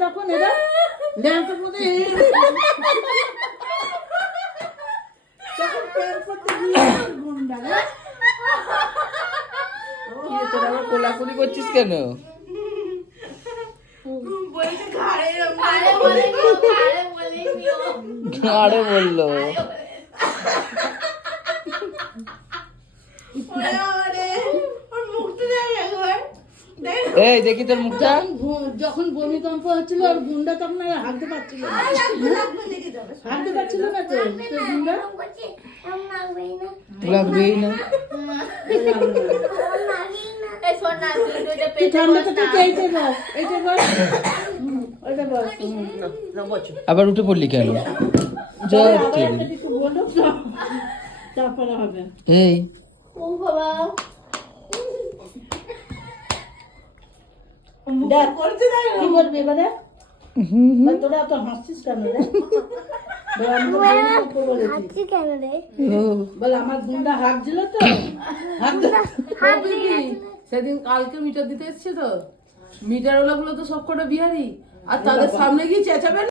তখন এরা ল্যাম্পের মধ্যে তখন প্যান্ট পরতে গিয়ে গুন্ডা না তোরা আবার কোলাকুলি করছিস কেন? বলেছে ঘাড়ে আরে বললো এই দেখি তোর মুখটা। যখন ভূমিকম্প হচ্ছিল আর গুন্ডা তখন আর হাঁটতে পারছিল না হাঁটতে পারছিল না তো গুন্ডা লাগবেই না। ঠান্ডা থেকে এইটা বস এইটা বস ওইটা বস আবার উঠে পড়লি কেন? একটু বলো তারপরে হবে এই ও বাবা কি বলবি এবারে তোরা তো হাসছিস কেন রে বল আমার গুন্ডা হাত দিল তো সেদিন কালকে মিটার দিতে এসছে তো মিটার ওলা গুলো তো সবকটা বিহারি আর তাদের সামনে গিয়ে চেঁচাবে